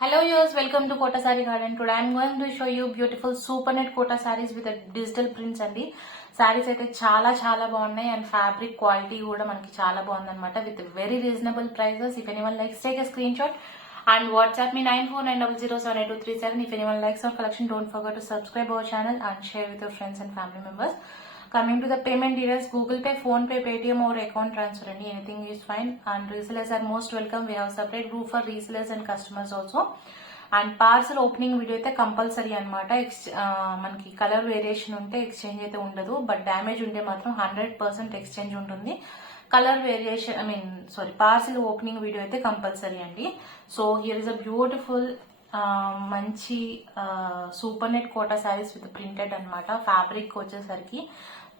Hello viewers, welcome to Kota Saree Garden. Today I am going to show you beautiful super net Kota sarees with a digital prints అండి. sarees అయితే చాలా బాగున్నాయి and fabric quality కూడా మనకి చాలా బాగుందన్నమాట with very reasonable prices. If anyone likes, take a screenshot and WhatsApp me 9490078237. If anyone likes our collection, don't forget to subscribe our channel and share with your friends and family members. Coming to the payment details, Google Pay, Phone Pay, Paytm or account transfer, anything is fine. And resellers are most welcome. We have separate group for resellers and customers also. And parcel opening video అయితే కంపల్సరీ అనమాట. మనకి colour variation ఉంటే ఎక్స్చేంజ్ అయితే ఉండదు, but damage ఉంటే మాత్రం 100% exchange ఉంటుంది. Colour variation parcel opening video అయితే కంపల్సరీ అండి. So here is a beautiful మంచి super net quota saris with printed అనమాట. ఫ్యాబ్రిక్ వచ్చేసరికి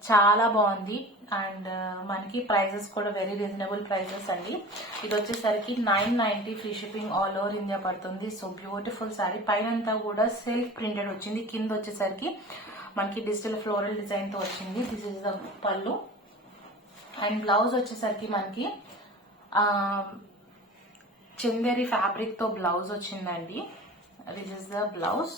చాలా బాగుంది అండ్ మనకి ప్రైజెస్ కూడా వెరీ రీజనబుల్ ప్రైజెస్ అండి. ఇది వచ్చేసరికి 990 free shipping all over India పడుతుంది. సో బ్యూటిఫుల్ శారీ, పైనంతా కూడా సెల్ఫ్ ప్రింటెడ్ వచ్చింది, కింద వచ్చేసరికి మనకి డిజిటల్ ఫ్లోరల్ డిజైన్ తో వచ్చింది. దిస్ ఇస్ ద పళ్ళు అండ్ బ్లౌజ్ వచ్చేసరికి మనకి చందేరి ఫ్యాబ్రిక్ తో బ్లౌజ్ వచ్చిందండి. This is the blouse,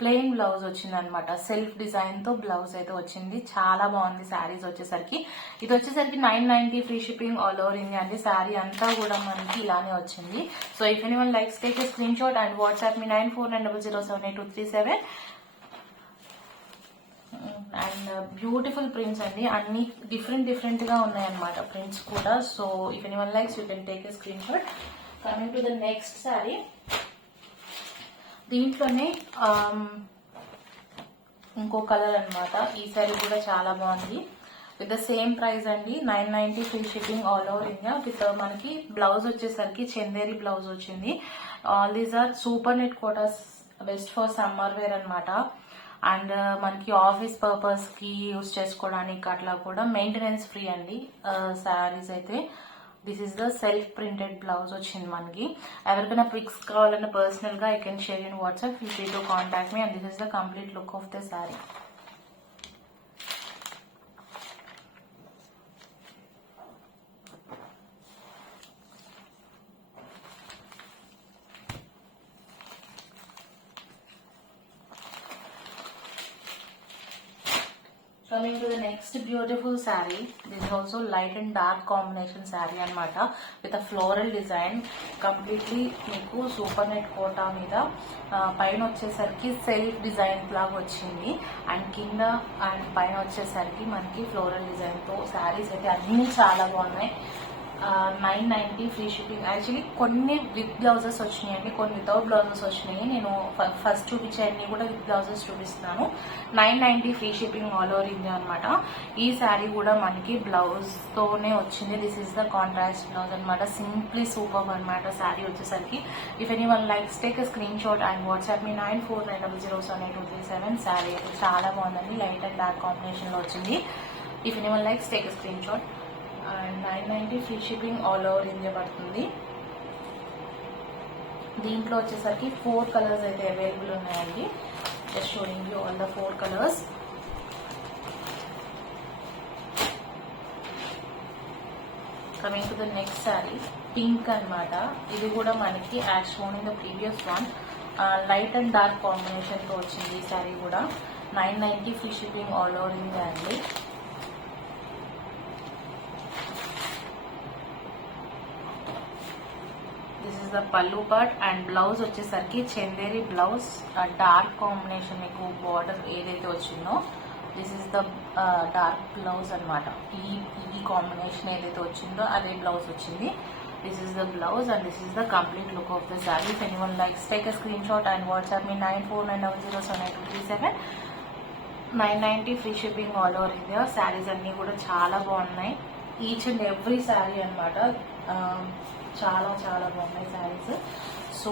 plain blouse వచ్చింది అనమాట. సెల్ఫ్ డిజైన్ తో బ్లౌజ్ అయితే వచ్చింది, చాలా బాగుంది శారీస్ వచ్చేసరికి. ఇది వచ్చేసరికి 990 free shipping all over India అండి. శారీ అంతా కూడా మనకి ఇలానే వచ్చింది. So if anyone likes, take a screen shot and WhatsApp me 9490078237. And beautiful prints అండి, అన్ని డిఫరెంట్ గా ఉన్నాయన్నమాట ప్రింట్స్ కూడా. So if anyone likes, you can take a screen shot. Coming to the next sari, దీంట్లోనే ఇంకో కలర్ అనమాట. ఈ శారీ కూడా చాలా బాగుంది విత్ ద సేమ్ ప్రైస్ అండి. 990 free shipping all over India. With మనకి బ్లౌజ్ వచ్చేసరికి చందేరి బ్లౌజ్ వచ్చింది. All these are super net kotas, best for summer wear అనమాట. అండ్ మనకి ఆఫీస్ పర్పస్ కి యూజ్ చేసుకోవడానికి అట్లా కూడా మెయింటెనెన్స్ ఫ్రీ అండి శారీస్ అయితే. This is the self printed blouse వచ్చింది మనకి. ఎవరికైనా పిక్స్ కావాలన్నా పర్సనల్ గా I can share in WhatsApp, feel free to contact me. And this is the complete look of the sari. Coming to the next beautiful saree, this is also light and dark combination saree anamata with a floral design. Completely meeku super net kota meeda paina vachesariki self design laga vachindi and kinda and paina vachesariki manaki floral design tho sarees aithe anni chaala bagunnai. 990 free shipping. Actually కొన్ని with blouses వచ్చినాయండి, కొన్ని without blouses వచ్చినాయి. నేను ఫస్ట్ చూపించేవన్నీ కూడా with blouses చూపిస్తున్నాను. 990 free shipping all over India అనమాట. ఈ శారీ కూడా మనకి బ్లౌజ్ తోనే వచ్చింది. This is the contrast blouse అనమాట. సింప్లీ సూపర్ అనమాట శారీ వచ్చేసరికి. If any one likes, take a screen shot and WhatsApp me 9490078237. Sari అయితే చాలా బాగుందండి, లైట్ అండ్ డార్క్ కాంబినేషన్ లో వచ్చింది. If any one likes, take a screen shot. And 990 free shipping all over India పడుతుంది. దీంట్లో వచ్చేసరికి 4 కలర్స్ అయితే అవైలబుల్ ఉన్నాయండి. Just showing you all the 4 colours. Coming to the next sari, పింక్ అనమాట. ఇది కూడా మనకి as shown in the previous one light and dark combination తో వచ్చింది. ఈ శారీ కూడా 990 free shipping all over India అండి. This is the pallu part and blouse వచ్చేసరికి చందేరి బ్లౌజ్, డార్క్ కాంబినేషన్ మీకు బార్డర్ ఏదైతే వచ్చిందో this is the dark blouse అనమాట. ఈ కాంబినేషన్ ఏదైతే వచ్చిందో అదే బ్లౌజ్ వచ్చింది. This is the blouse and this is the complete look of the sari. If anyone likes, take a screen shot and WhatsApp me 9490078237. 990 free shipping all over India. Saris అన్ని కూడా చాలా బాగున్నాయి, ఈచ్ అండ్ ఎవ్రీ శారీ అనమాట. చాలా బాగున్నాయి saris. So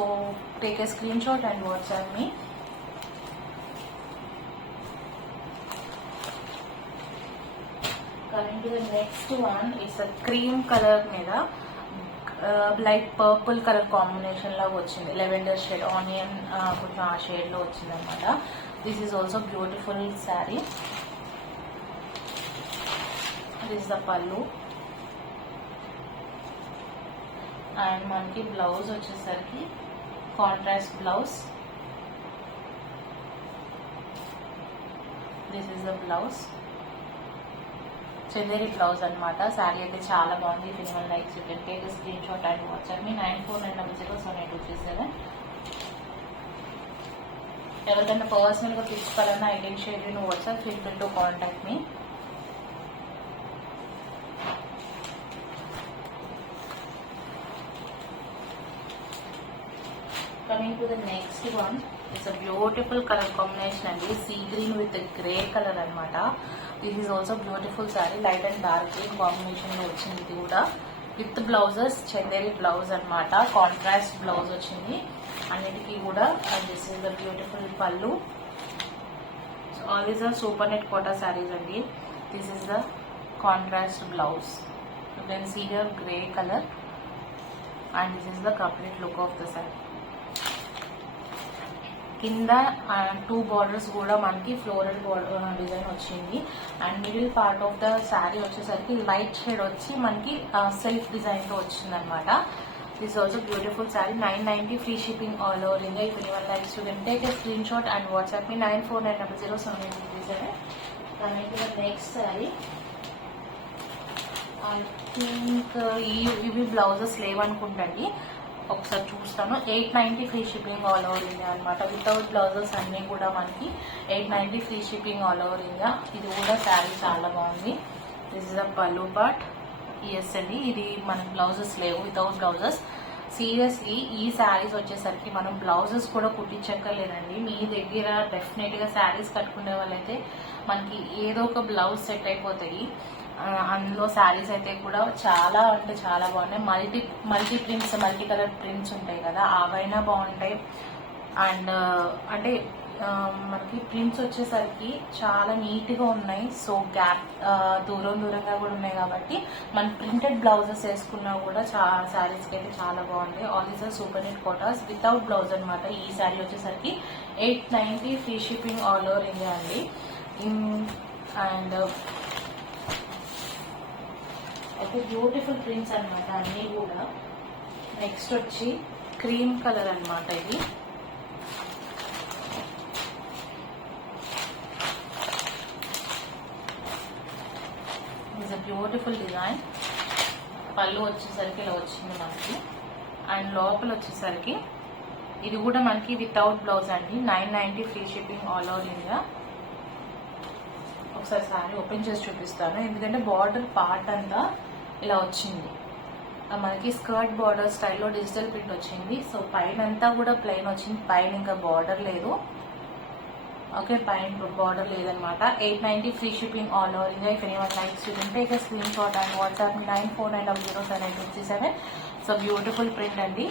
take a screen shot and WhatsApp me. Coming to the next one, it's a cream colour మీద light purple colour combination లాగా వచ్చింది. లెవెండర్ షేడ్, ఆనియన్ కొంచెం ఆ షేడ్ లో వచ్చింది అనమాట. This is also beautiful sari. This is the pallu and మనకి blouse వచ్చేసరికి contrast blouse. This is the blouse, Chanderi blouse అనమాట. శారీ అయితే చాలా బాగుంది. If anyone likes you can take screen shot and WhatsApp me 9490078237. ఎవరికైనా పర్సనల్గా తీసుకోవాలన్నా I can share you WhatsApp, feel free to contact me. Coming to the next one, it's a beautiful color combination and sea green with a grey color anamata. This is also beautiful saree, light and dark green combination lo vachindi. Idi kuda with blouses, chanderi blouse anamata, contrast blouse vachindi annitiki kuda. And this is the beautiful pallu. So all these are super net quota sarees andi. This is the contrast blouse. You can see here grey color, and this is the complete look of the saree. కింద 2 బార్డర్స్ కూడా మనకి floral design వచ్చింది. And middle part of the sari వచ్చేసరికి light shade వచ్చి మనకి self design తో వచ్చింది అనమాట. This also beautiful sari. 990 free shipping all over India. If anyone likes you can take a screen shot and WhatsApp me 9490078237. Coming to the next sari. I think ఇవి బ్లౌజెస్ లేవనుకుంటండి, ఒకసారి చూస్తాను. 890 free shipping all over India అనమాట. Without blouses అన్నీ కూడా మనకి 890 free shipping all over India. ఇది కూడా శారీ చాలా బాగుంది. This is the pallu part. Yes అండి, ఇది మనకి బ్లౌజెస్ లేవు, వితౌట్ బ్లౌజెస్. సీరియస్లీ ఈ శారీస్ వచ్చేసరికి మనం బ్లౌజెస్ కూడా కుట్టించక్కర్లేదండి. మీ దగ్గర డెఫినెట్గా శారీస్ కట్టుకునే వాళ్ళైతే మనకి ఏదో ఒక బ్లౌజ్ సెట్ అయిపోతాయి. అందులో శారీస్ అయితే కూడా చాలా అంటే చాలా బాగున్నాయి. Multi prints, multi colour prints ఉంటాయి కదా, అవైనా బాగుంటాయి. అండ్ అంటే మనకి ప్రింట్స్ వచ్చేసరికి చాలా నీట్గా ఉన్నాయి. సో గ్యాప్ దూరంగా కూడా ఉన్నాయి కాబట్టి మన ప్రింటెడ్ బ్లౌజెస్ వేసుకున్నా కూడా శారీస్కి అయితే చాలా బాగుంటాయి. All these are super net kotas without blouse అనమాట. ఈ శారీ వచ్చేసరికి 890 free shipping all over India అండి. అండ్ అయితే బ్యూటిఫుల్ ప్రింట్స్ అనమాట అన్నీ కూడా. నెక్స్ట్ వచ్చి క్రీమ్ కలర్ అనమాట. ఇది ఇట్స్ అ బ్యూటిఫుల్ డిజైన్. పళ్ళు వచ్చేసరికి ఇలా వచ్చింది మనకి. అండ్ లోపల వచ్చేసరికి ఇది కూడా మనకి వితౌట్ బ్లౌజ్ అండి. 990 free shipping all over India. ఒకసారి సారీ ఓపెన్ చేసి చూపిస్తాను, ఎందుకంటే బార్డర్ పార్ట్ అంతా ఇలా వచ్చింది. మనకి స్కర్ట్ బార్డర్ స్టైల్లో డిజిటల్ ప్రింట్ వచ్చింది. సో పైన అంతా కూడా ప్లెయిన్ వచ్చింది, పైన ఇంకా బార్డర్ లేదు. ఓకే, పైన బార్డర్ లేదనమాట. 890 free shipping all over India. If anyone likes you can take a screen shot and WhatsApp me 9490078237. So beautiful print అండి.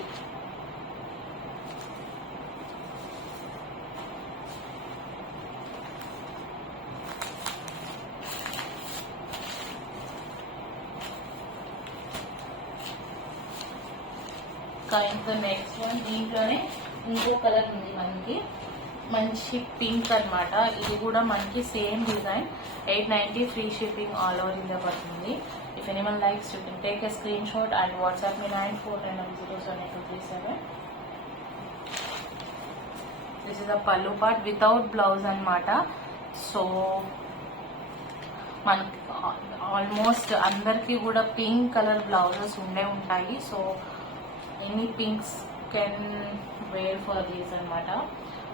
ఇంకా నెక్స్ట్ వన్, దీంట్లోనే ఇంకో కలర్ ఉంది మనకి, మంచి పింక్ అనమాట. ఇది కూడా మనకి same design. 890 free shipping all over India పడుతుంది. If anyone likes you can take a screen shot and WhatsApp me 9490078237. This is the pallu part without blouse అనమాట. సో మనకి ఆల్మోస్ట్ అందరికీ కూడా పింక్ కలర్ బ్లౌజెస్ ఉండే ఉంటాయి. So any pinks can wear for these అనమాట.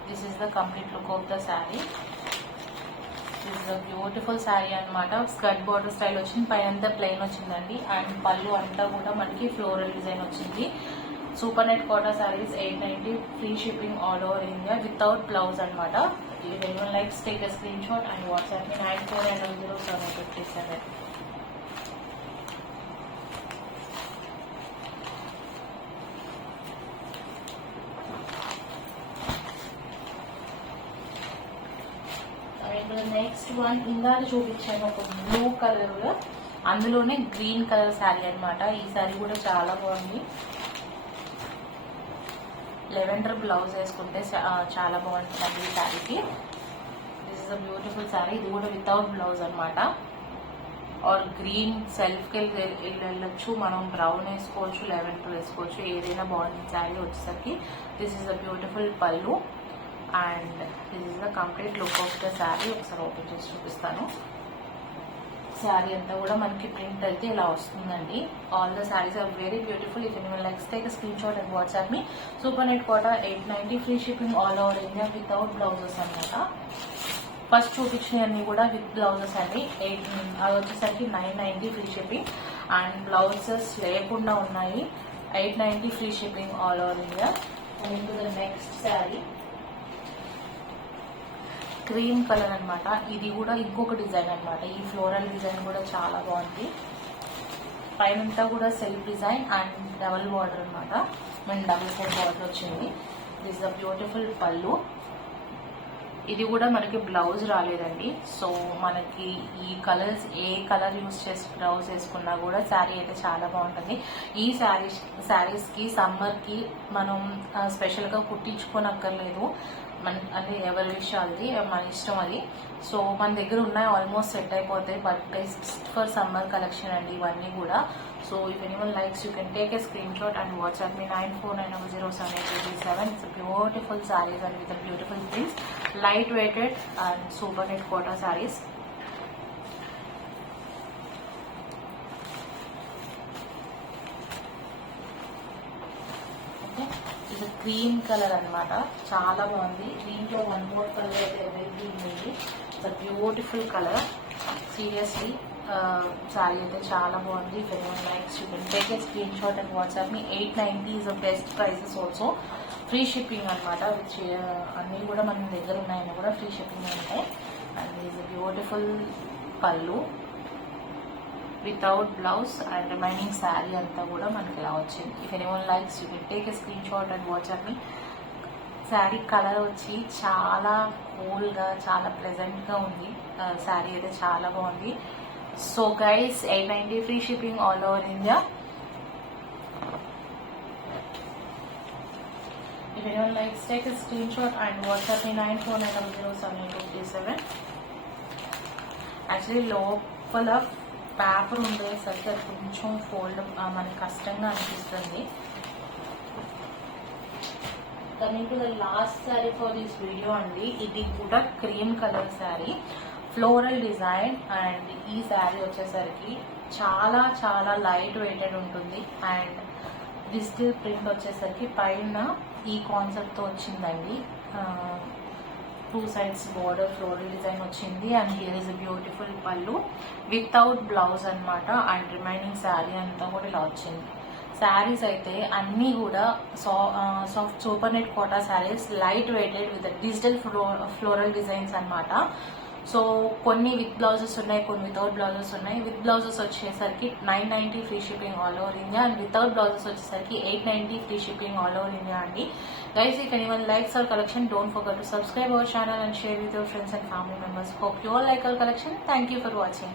This is the complete look of the sari. This is the beautiful sari అనమాట. Skirt border style వచ్చింది, పైన ప్లెయిన్ వచ్చిందండి. అండ్ పళ్ళు అంతా కూడా మనకి ఫ్లోరల్ డిజైన్ వచ్చింది. Super net quota saris 890 free shipping all over India without blouse అనమాట. If anyone likes, take a screenshot and WhatsApp me 9490078237. Next one ఇందాక చూపించాను ఒక బ్లూ కలర్, అందులోనే గ్రీన్ కలర్ శారీ అనమాట. ఈ శారీ కూడా చాలా బాగుంది. లెవెండర్ బ్లౌజ్ వేసుకుంటే చాలా బాగుంటుంది ఈ శారీకి. This is a beautiful sari. ఇది కూడా వితౌట్ బ్లౌజ్ అనమాట. ఆర్ గ్రీన్ సెల్ఫ్కి వెళ్ళొచ్చు, మనం బ్రౌన్ వేసుకోవచ్చు, లెవెన్ టు వేసుకోవచ్చు, ఏదైనా బాగుంది శారీ వచ్చేసరికి. దిస్ ఈస్ అ బ్యూటిఫుల్ పళ్ళు and this is the complete look of the sari. ఒకసారి ఓపెన్ చేసి చూపిస్తాను. శారీ అంతా కూడా మనకి ప్రింట్ అయితే ఇలా వస్తుందండి. All the saris are very beautiful. If anyone likes take screen shot and WhatsApp me. Super net kota 890 free shipping all over India without blouses అనమాట. ఫస్ట్ చూపించినవన్నీ కూడా విత్ బ్లౌజెస్ అండి. అది వచ్చేసరికి 990 ఫ్రీ షిప్పింగ్ అండ్ బ్లౌజెస్ లేకుండా ఉన్నాయి. 890 free shipping all over India. And into the next sari cream colour అనమాట. ఇది కూడా ఇంకొక డిజైన్ అనమాట. ఈ ఫ్లోరల్ డిజైన్ కూడా చాలా బాగుంది. పైనంతా కూడా self design and double border అనమాట. డబుల్ సైడ్ బార్డర్ వచ్చింది. దిస్ ద బ్యూటిఫుల్ పళ్ళు. ఇది కూడా మనకి బ్లౌజ్ రాలేదండి. సో మనకి ఈ కలర్స్ ఏ కలర్ యూస్ చేసి బ్లౌజ్ వేసుకున్నా కూడా శారీ అయితే చాలా బాగుంటుంది. ఈ శారీస్కి సమ్మర్కి మనం స్పెషల్గా కుట్టించుకోనక్కర్లేదు. అంటే ఎవరి విషయాలది మన ఇష్టం అది. సో మన దగ్గర ఉన్నాయి, ఆల్మోస్ట్ సెట్ అయిపోతాయి. But best for summer collection అండి ఇవన్నీ కూడా. So if anyone likes you can take a screen shot and WhatsApp me 94907887. It's a beautiful sarees and with a beautiful prints, light weighted and super knit quota sarees. ఇది cream colour అనమాట. చాలా బాగుంది. దీంట్లో one more colour అయితే అవైలబుల్ ఉంది. It's a beautiful colour. Seriously sari అయితే చాలా బాగుంది. If anyone likes you can take a screen shot and WhatsApp me. 890 is the best prices also. Free shipping అనమాట. విచ్ అన్నీ కూడా మన దగ్గర ఉన్నాయని కూడా ఫ్రీ షిప్పింగ్ ఉంటాయి. And is a beautiful pallu without blouse and remaining sari అంతా కూడా మనకి ఇలా వచ్చింది. If anyone likes you can take a screen shot and WhatsApp మీ. శారీ కలర్ వచ్చి చాలా కూల్గా చాలా ప్లెజెంట్గా ఉంది. శారీ అయితే చాలా బాగుంది. So guys 890 free shipping all over India. If anyone likes take a screen shot and WhatsApp మీ 94907887. యాక్చువల్లీ లోపల పేపర్ ఉండేసరికి అది కొంచెం ఫోల్డ్ మనకి కష్టంగా అనిపిస్తుంది. Coming to the last sari for this video అండి. ఇది కూడా cream colour sari, floral design. And ఈ శారీ వచ్చేసరికి చాలా చాలా లైట్ వెయిటెడ్ ఉంటుంది. అండ్ డిజిటల్ ప్రింట్ వచ్చేసరికి పైన ఈ కాన్సెప్ట్తో వచ్చిందండి. Two sides border floral design వచ్చింది. And here is a beautiful pallu without blouse అనమాట. అండ్ రిమైనింగ్ శారీ అంతా కూడా ఇలా వచ్చింది. శారీస్ అయితే అన్నీ కూడా soft super net quota saris, light weighted with digital floral designs అనమాట. సో కొన్ని విత్ బ్లౌజెస్ ఉన్నాయి, కొన్ని వితౌట్ బ్లౌజెస్ ఉన్నాయి. విత్ బ్లౌజెస్ వచ్చేసరికి 990 free shipping all over India. And without blouses వచ్చేసరికి 890 free shipping all over India అండి. Guys, if anyone likes our collection, don't forget to subscribe our channel and share with your friends and family members. Hope you all like our collection. Thank you for watching.